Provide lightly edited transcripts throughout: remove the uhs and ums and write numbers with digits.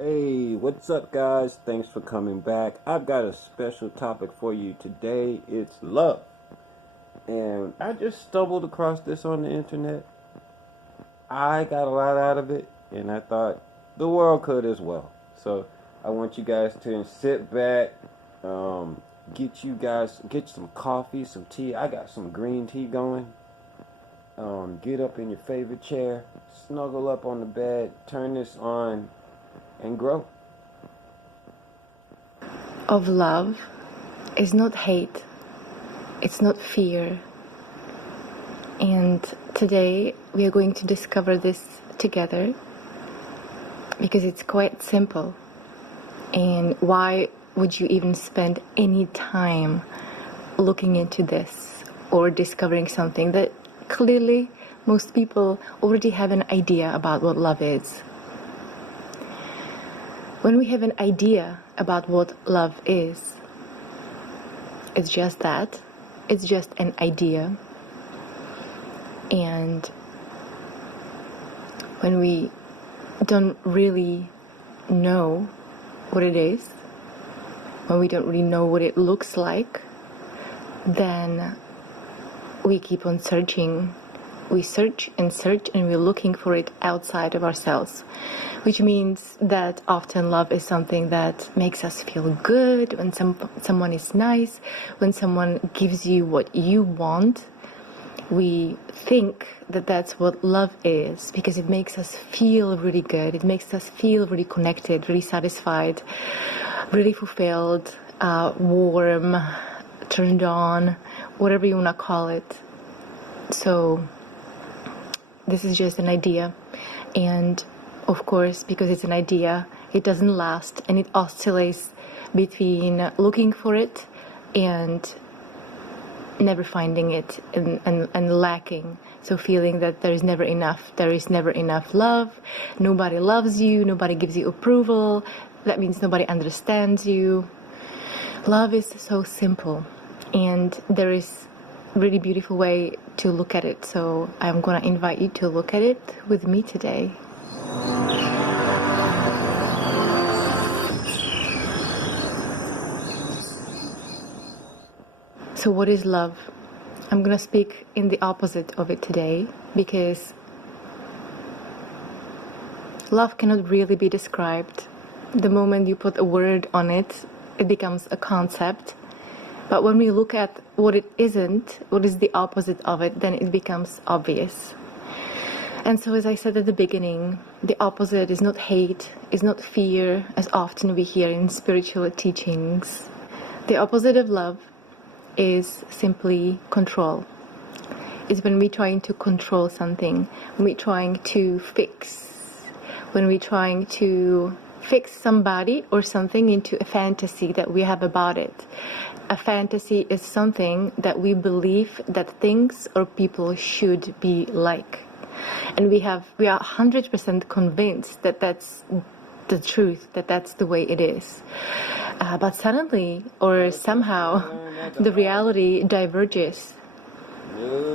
Hey, what's up, guys? Thanks for coming back. I've got a special topic for you today. It's love. And I just stumbled across this on the internet. I got a lot out of it, and I thought the world could as well. So I want you guys to sit back, get some coffee, some tea. I got some green tea going. Get up in your favorite chair, snuggle up on the bed, turn this on, and grow. Of love is not hate, it's not fear. And today we are going to discover this together because it's quite simple. And why would you even spend any time looking into this or discovering something that clearly most people already have an idea about what love is? When we have an idea about what love is, it's just that. It's just an idea. And when we don't really know what it is, when we don't really know what it looks like, then we keep on searching. We search and search, and we're looking for it outside of ourselves, which means that often love is something that makes us feel good when someone is nice, when someone gives you what you want. We think that that's what love is because it makes us feel really good. It makes us feel really connected, really satisfied, really fulfilled, warm, turned on, whatever you want to call it. So this is just an idea, and of course, because it's an idea, it doesn't last, and it oscillates between looking for it and never finding it, and lacking. So feeling that there is never enough love, nobody loves you, nobody gives you approval, that means nobody understands you. Love is so simple, and there is really beautiful way to look at it. So I'm gonna invite you to look at it with me today. So what is love? I'm gonna speak in the opposite of it today, because love cannot really be described. The moment you put a word on it, it becomes a concept. But when we look at what it isn't, what is the opposite of it, then it becomes obvious. And so, as I said at the beginning, the opposite is not hate, is not fear, as often we hear in spiritual teachings. The opposite of love is simply control. It's when we're trying to control something, when we're trying to fix somebody or something into a fantasy that we have about it. A fantasy is something that we believe that things or people should be like. And we are 100% convinced that that's the truth, that that's the way it is. But suddenly, or somehow, the reality diverges.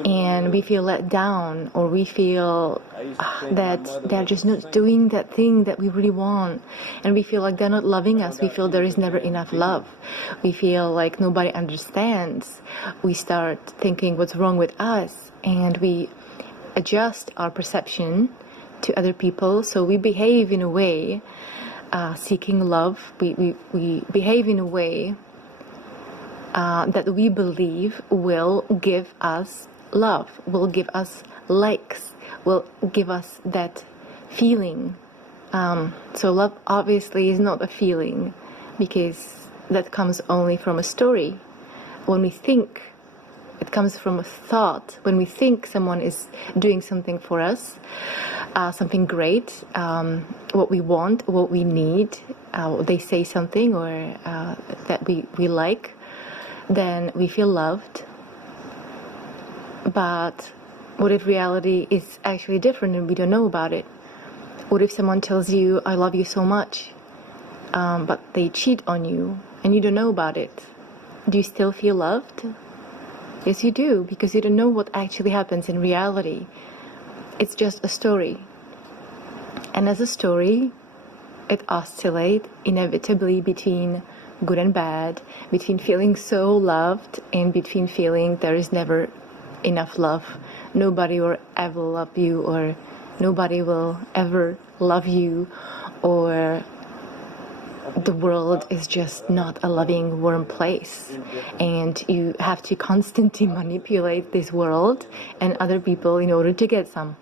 And we feel let down, or we feel that they're just not doing that thing that we really want, and we feel like they're not loving us. We feel there is never enough love. We feel like nobody understands. We start thinking what's wrong with us, and we adjust our perception to other people. So we behave in a way seeking love. We behave in a way that we believe will give us love, will give us likes, will give us that feeling. So love obviously is not a feeling, because that comes only from a story. When we think, it comes from a thought. When we think someone is doing something for us, something great, what we want, what we need, they say something or that we like, then we feel loved. But what if reality is actually different and we don't know about it? What if someone tells you, I love you so much, but they cheat on you and you don't know about it? Do you still feel loved? Yes, you do, because you don't know what actually happens in reality. It's just a story. And as a story, it oscillates inevitably between good and bad, between feeling so loved and between feeling there is never enough love. Nobody will ever love you, or nobody will ever love you, or the world is just not a loving, warm place, and you have to constantly manipulate this world and other people in order to get some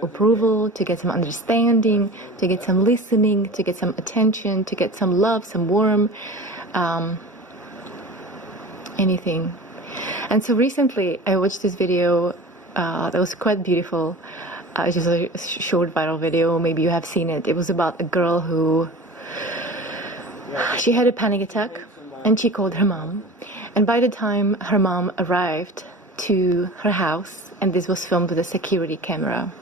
approval, to get some understanding, to get some listening, to get some attention, to get some love, some warmth, anything. And so recently I watched this video that was quite beautiful. It's just a short viral video, maybe you have seen it. It was about a girl who, she had a panic attack and she called her mom. And by the time her mom arrived to her house, and this was filmed with a security camera,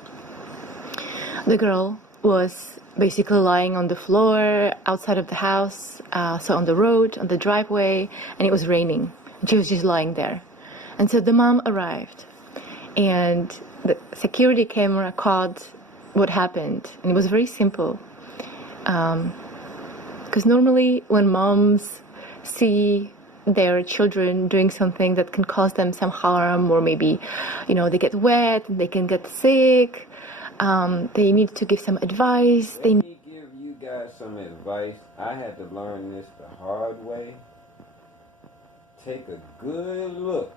the girl was basically lying on the floor outside of the house, so on the road, on the driveway, and it was raining. She was just lying there. And so the mom arrived, and the security camera caught what happened, and it was very simple. Because normally when moms see their children doing something that can cause them some harm, or maybe, they get wet, they can get sick, they need to give some advice. Let me give you guys some advice. I had to learn this the hard way. Take a good look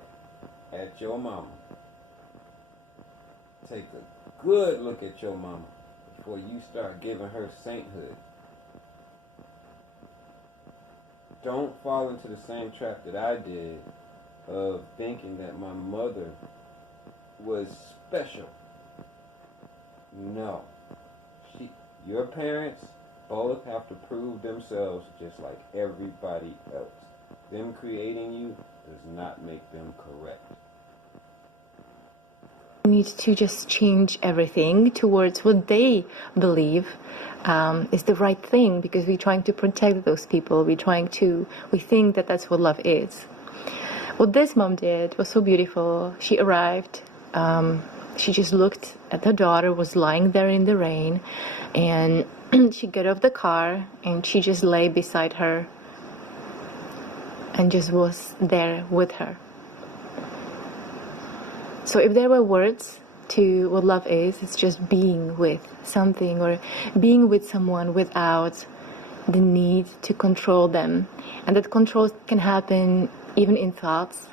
at your mama. Take a good look at your mama before you start giving her sainthood. Don't fall into the same trap that I did of thinking that my mother was special. No. Your parents both have to prove themselves just like everybody else. Them creating you does not make them correct. We need to just change everything towards what they believe is the right thing, because we're trying to protect those people. We think that that's what love is. What this mom did was so beautiful. She arrived. She just looked at her daughter, was lying there in the rain, and she got off the car and she just lay beside her and just was there with her. So if there were words to what love is, it's just being with something, or being with someone without the need to control them. And that control can happen even in thoughts.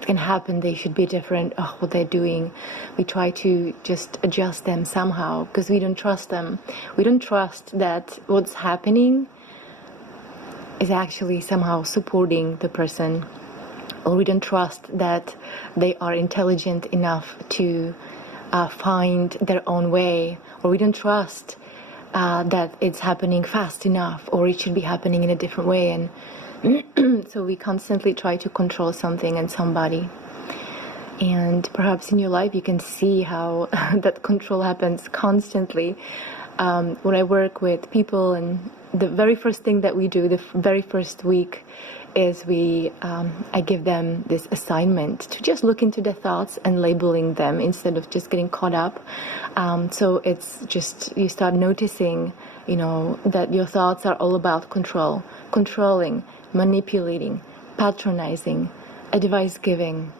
It can happen, they should be different, what they're doing. We try to just adjust them somehow because we don't trust them. We don't trust that what's happening is actually somehow supporting the person. Or we don't trust that they are intelligent enough to find their own way. Or we don't trust that it's happening fast enough, or it should be happening in a different way. And so we constantly try to control something and somebody. And perhaps in your life you can see how that control happens constantly. When I work with people, and the very first thing that we do, the very first week, is I give them this assignment to just look into their thoughts and labeling them instead of just getting caught up. So it's just, you start noticing, that your thoughts are all about control, controlling, manipulating, patronizing, advice giving,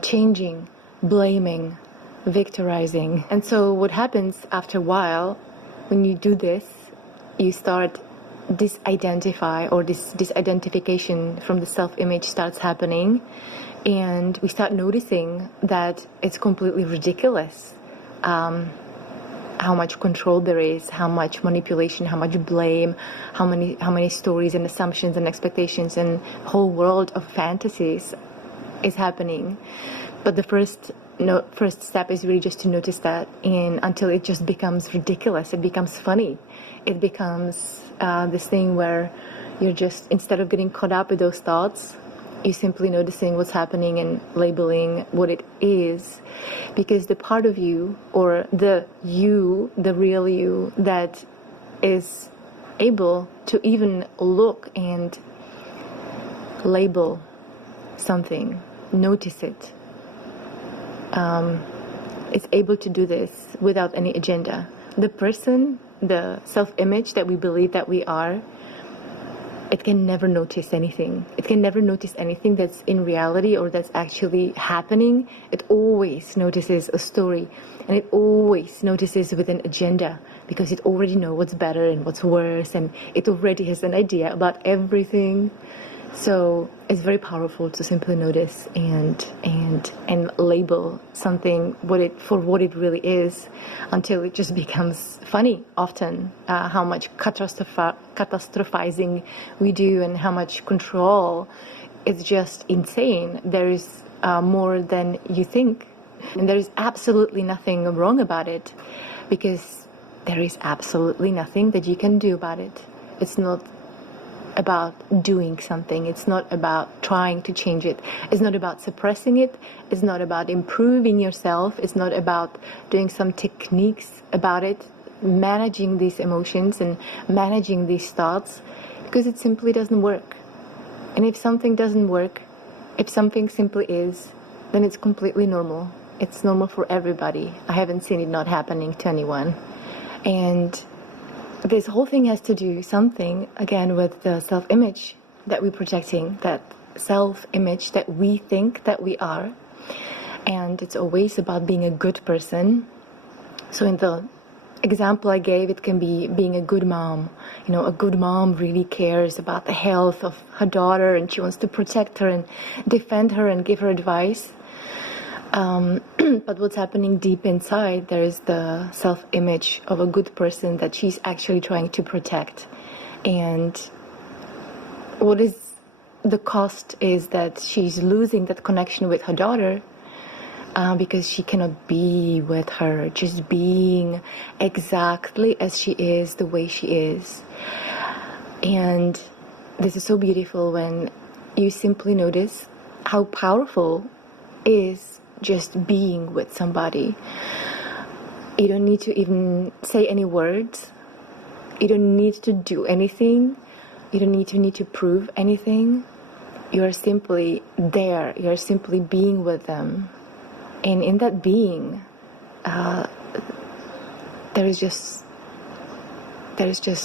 changing, blaming, victorizing. And so what happens after a while, when you do this, you start disidentify, or this disidentification from the self-image starts happening, and we start noticing that it's completely ridiculous how much control there is, how much manipulation, how much blame, how many stories and assumptions and expectations and whole world of fantasies is happening. But the first step is really just to notice that, and until it just becomes ridiculous, it becomes funny, it becomes this thing where you're just, instead of getting caught up with those thoughts, you're simply noticing what's happening and labeling what it is. Because the part of you, or the real you, that is able to even look and label something, notice it, is able to do this without any agenda. The person the self-image that we believe that we are, it can never notice anything. It can never notice anything that's in reality or that's actually happening. It always notices a story, and it always notices with an agenda, because it already knows what's better and what's worse, and it already has an idea about everything. So it's very powerful to simply notice and label something for what it really is, until it just becomes funny often, how much catastrophizing we do and how much control. It's just insane. There is more than you think, and there is absolutely nothing wrong about it, because there is absolutely nothing that you can do about it. It's not about doing something. It's not about trying to change it. It's not about suppressing it. It's not about improving yourself. It's not about doing some techniques about it, managing these emotions and managing these thoughts, because it simply doesn't work. And if something doesn't work, if something simply is, then it's completely normal. It's normal for everybody. I haven't seen it not happening to anyone. And this whole thing has to do something, again, with the self-image that we're projecting, that self-image that we think that we are. And it's always about being a good person. So in the example I gave, it can be being a good mom. You know, a good mom really cares about the health of her daughter, and she wants to protect her and defend her and give her advice. But what's happening deep inside, there is the self-image of a good person that she's actually trying to protect. And what is the cost is that she's losing that connection with her daughter, because she cannot be with her, just being exactly as she is, the way she is. And this is so beautiful when you simply notice how powerful is just being with somebody. You don't need to even say any words. You don't need to do anything. You don't need to prove anything. You are simply there. You are simply being with them. And in that being, there is just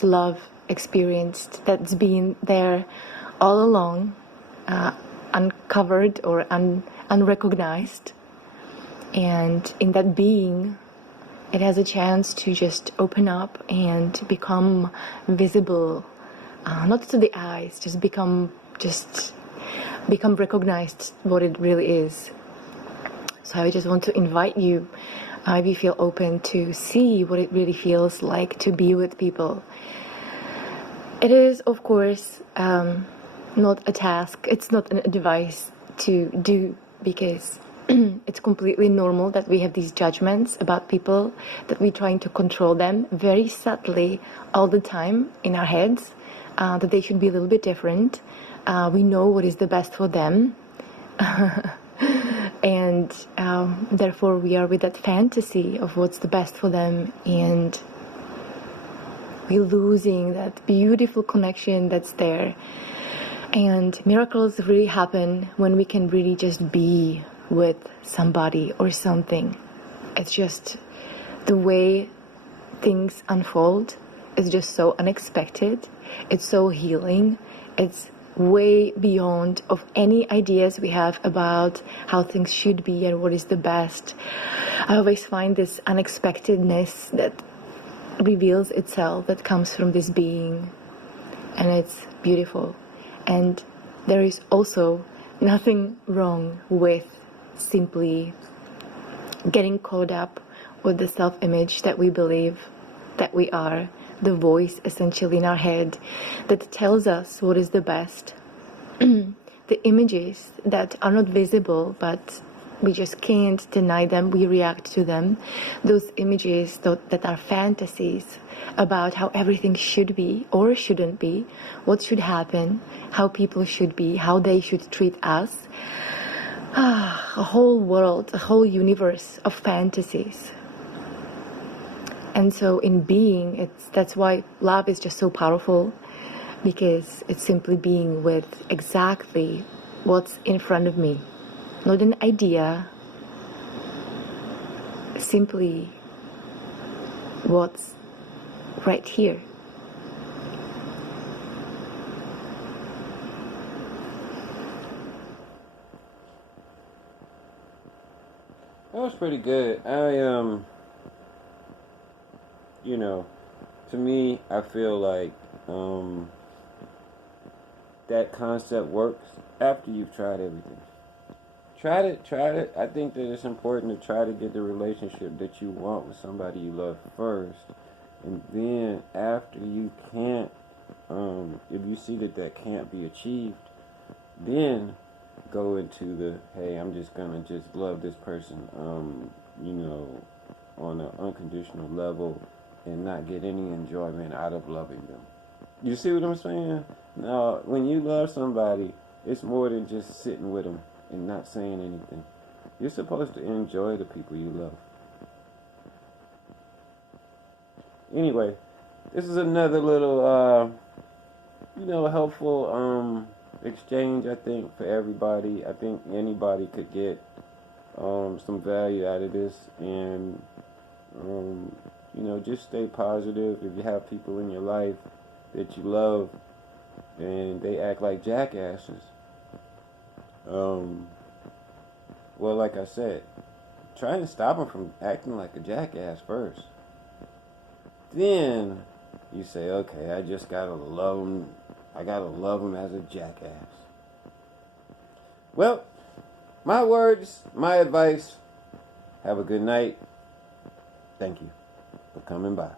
love experienced that's been there all along, uncovered or unrecognized. And in that being, it has a chance to just open up and become visible, not to the eyes, just become recognized what it really is. So I just want to invite you, if you feel open, to see what it really feels like to be with people. It is, of course, not a task. It's not an advice to do, because it's completely normal that we have these judgments about people, that we're trying to control them very subtly all the time in our heads, that they should be a little bit different. We know what is the best for them. And therefore we are with that fantasy of what's the best for them, and we're losing that beautiful connection that's there. And miracles really happen when we can really just be with somebody or something. It's just the way things unfold is just so unexpected. It's so healing. It's way beyond of any ideas we have about how things should be and what is the best. I always find this unexpectedness that reveals itself, that comes from this being, and it's beautiful. And there is also nothing wrong with simply getting caught up with the self-image that we believe that we are, the voice essentially in our head that tells us what is the best. The images that are not visible, but we just can't deny them, we react to them. Those images that are fantasies about how everything should be or shouldn't be, what should happen, how people should be, how they should treat us. A whole world, a whole universe of fantasies. And so in being, that's why love is just so powerful, because it's simply being with exactly what's in front of me. Not an idea, simply what's right here. That was pretty good. You know, to me, I feel like that concept works after you've tried everything. Try it. I think that it's important to try to get the relationship that you want with somebody you love first, and then after you can't, if you see that that can't be achieved, then go into the, hey, I'm just gonna just love this person, on an unconditional level, and not get any enjoyment out of loving them. You see what I'm saying? Now, when you love somebody, it's more than just sitting with them and not saying anything. You're supposed to enjoy the people you love. Anyway, this is another little, helpful exchange, I think, for everybody. I think anybody could get some value out of this, and just stay positive. If you have people in your life that you love and they act like jackasses, well, like I said, try and stop them from acting like a jackass first. Then you say, okay, I just gotta love them. I gotta love them as a jackass. Well, my words, my advice. Have a good night. Thank you for coming by.